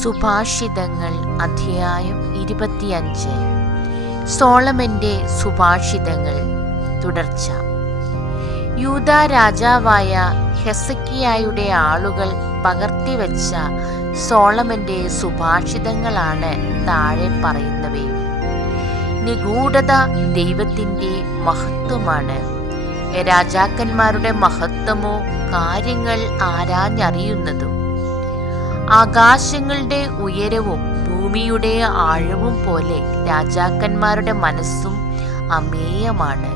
സുഭാഷിതങ്ങൾ അധ്യായം ഇരുപത്തിയഞ്ച്. സോളമന്റെ സുഭാഷിതങ്ങൾ തുടർച്ച. യൂത രാജാവായ ഹെസക്കിയായുടെ ആളുകൾ പകർത്തിവെച്ച സോളമന്റെ സുഭാഷിതങ്ങളാണ് താഴെ പറയുന്നവയും. നിഗൂഢത ദൈവത്തിന്റെ മഹത്വമാണ്. രാജാക്കന്മാരുടെ മഹത്വമോ കാര്യങ്ങൾ ആരാഞ്ഞറിയുന്നതും ആകാശങ്ങളുടെ ഉയരവും ഭൂമിയുടെ ആഴവും പോലെ രാജാക്കന്മാരുടെ മനസ്സും അമേയമാണ്.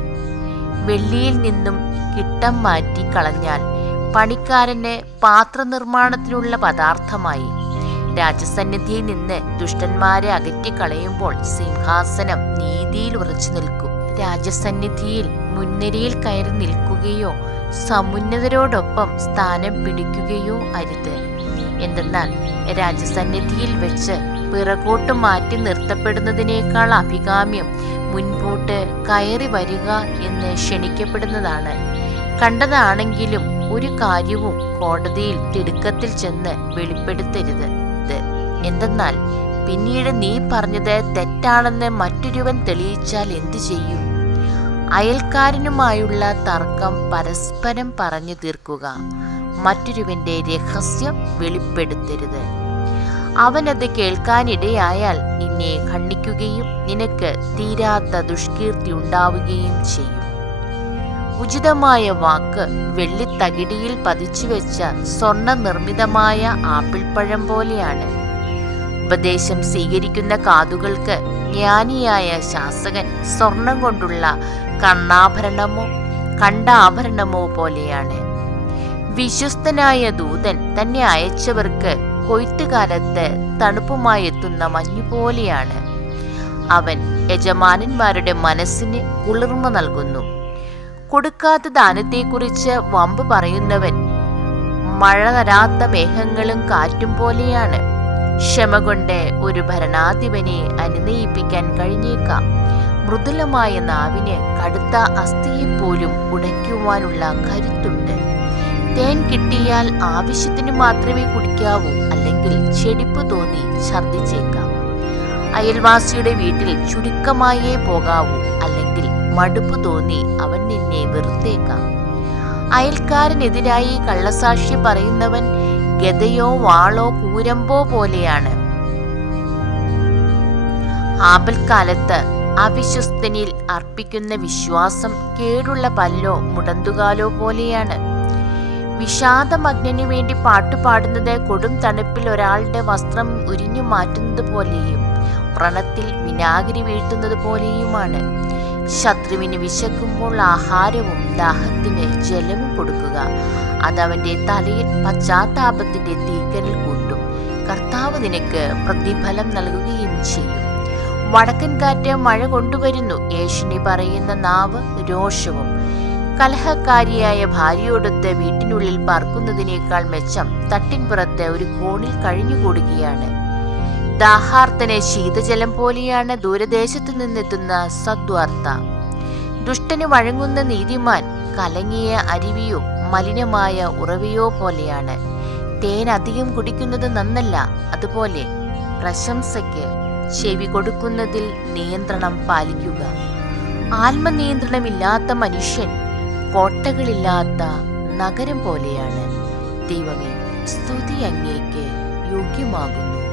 വെള്ളിയിൽ നിന്നും കിട്ടം മാറ്റി കളഞ്ഞാൽ പണിക്കാരന് പാത്രനിർമ്മാണത്തിനുള്ള പദാർത്ഥമായി. രാജസന്നിധിയിൽ നിന്ന് ദുഷ്ടന്മാരെ അകറ്റിക്കളയുമ്പോൾ സിംഹാസനം നീതിയിൽ ഉറച്ചു നിൽക്കും. രാജസന്നിധിയിൽ മുൻനിരയിൽ കയറി നിൽക്കുകയോ സമുന്നതരോടൊപ്പം സ്ഥാനം പിടിക്കുകയോ അരുത്. എന്തെന്നാൽ രാജസന്നിധിയിൽ വെച്ച് പിറകോട്ട് മാറ്റി നിർത്തപ്പെടുന്നതിനേക്കാൾ അഭികാമ്യം മുൻപോട്ട് കയറി വരിക എന്ന് ക്ഷണിക്കപ്പെടുന്നതാണ്. കണ്ടതാണെങ്കിലും ഒരു കാര്യവും കോടതിയിൽ തിടുക്കത്തിൽ ചെന്ന് വെളിപ്പെടുത്തരുത്. എന്തെന്നാൽ പിന്നീട് നീ പറഞ്ഞത് തെറ്റാണെന്ന് മറ്റൊരുവൻ തെളിയിച്ചാൽ എന്തു ചെയ്യും? അയൽക്കാരനുമായുള്ള തർക്കം പരസ്പരം പറഞ്ഞു തീർക്കുക. മറ്റൊരുവന്റെ രഹസ്യം വെളിപ്പെടുത്തരുത്. അവനത് കേൾക്കാനിടയായാൽ നിന്നെ ഖണ്ഡിക്കുകയും നിനക്ക് തീരാത്ത ദുഷ്കീർത്തി ഉണ്ടാവുകയും ചെയ്യും. ഉചിതമായ വാക്ക് വെള്ളിത്തകിടിയിൽ പതിച്ചു വെച്ച സ്വർണ നിർമ്മിതമായ ആപ്പിൾപ്പഴം പോലെയാണ്. ഉപദേശം സ്വീകരിക്കുന്ന കാതുകൾക്ക് ജ്ഞാനിയായ ശാസകൻ സ്വർണം കൊണ്ടുള്ള കണ്ണാഭരണമോ കണ്ടാഭരണമോ പോലെയാണ്. വിശ്വസ്തനായ ദൂതൻ തന്നെ അയച്ചവർക്ക് കൊയ്ത്തുകാലത്ത് തണുപ്പുമായി എത്തുന്ന മഞ്ഞു പോലെയാണ് അവൻ യജമാനന്മാരുടെ മനസ്സിന് കുളിർമ നൽകുന്നു. കൊടുക്കാത്ത ദാനത്തെക്കുറിച്ച് വമ്പ് പറയുന്നവൻ മഴ തരാത്ത മേഘങ്ങളും കാറ്റും പോലെയാണ്. ക്ഷമ കൊണ്ട് ഒരു ഭരണാധിപനെ അനുനയിപ്പിക്കാൻ കഴിഞ്ഞേക്കാം. മൃദുലമായ നാവിന് കടുത്ത അസ്ഥിയെപ്പോലും ഉടയ്ക്കുവാനുള്ള കരുത്തുണ്ട്. തേൻ കിട്ടിയാൽ ആവശ്യത്തിന് മാത്രമേ കുടിക്കാവൂ അല്ലെങ്കിൽ ചെടിപ്പ് തോന്നി ഛർദിച്ചേക്കാം അയൽവാസിയുടെ വീട്ടിൽ ചുരുക്കമായേ പോകാവൂ അല്ലെങ്കിൽ മടുപ്പ് തോന്നി അവൻ നിന്നെ വെറുത്തേക്കാം. അയൽക്കാരനെതിരായി കള്ളസാക്ഷി പറയുന്നവൻ ഗതയോ വാളോ കൂരമ്പോ പോലെയാണ്. ആപൽക്കാലത്ത് അവിശ്വസ്തനിൽ അർപ്പിക്കുന്ന വിശ്വാസം കേടുള്ള പല്ലോ മുടന്തുകാലോ പോലെയാണ്. വിഷാദമഗ്നനു വേണ്ടി പാട്ടുപാടുന്നത് കൊടും തണുപ്പിൽ ഒരാളുടെ വസ്ത്രം ഉരിഞ്ഞു മാറ്റുന്നത് പോലെയും വ്രണത്തിൽ വിനാഗിരി വീഴ്ത്തുന്നത് പോലെയുമാണ്. ശത്രുവിന് വിശക്കുമ്പോൾ ആഹാരവും ദാഹത്തിന് ജലവും കൊടുക്കുക. അതവന്റെ തലയിൽ പശ്ചാത്താപത്തിന്റെ തീക്കരൽ കൂട്ടും. കർത്താവ് നിനക്ക് പ്രതിഫലം നൽകുകയും ചെയ്യും. വടക്കൻ കാറ്റ് മഴ കൊണ്ടുവരുന്നു. യേശുനി പറയുന്ന നാവ് രോഷവും കലഹക്കാരിയായ ഭാര്യയോടൊത്ത് വീട്ടിനുള്ളിൽ പാർക്കുന്നതിനേക്കാൾ മെച്ചം തട്ടിൻപുറത്ത് ഒരു കോണിൽ കഴിഞ്ഞുകൂടുകയാണ്. ദാഹാർത്തന് ശീതജലം പോലെയാണ് ദൂരദേശത്തു നിന്നെത്തുന്ന സദ്വാർത്ത. ദുഷ്ടന് വഴങ്ങുന്ന നീതിമാൻ കലങ്ങിയ അരുവിയോ മലിനമായ ഉറവയോ പോലെയാണ്. തേൻ അധികം കുടിക്കുന്നത് നന്നല്ല അതുപോലെ പ്രശംസയ്ക്ക് ചെവി കൊടുക്കുന്നതിൽ നിയന്ത്രണം പാലിക്കുക. ആത്മനിയന്ത്രണമില്ലാത്ത മനുഷ്യൻ കോട്ടകളില്ലാത്ത നഗരം പോലെയാണ് ദൈവമേ സ്തുതി അങ്ങേക്ക് യോഗ്യമാകുന്നു.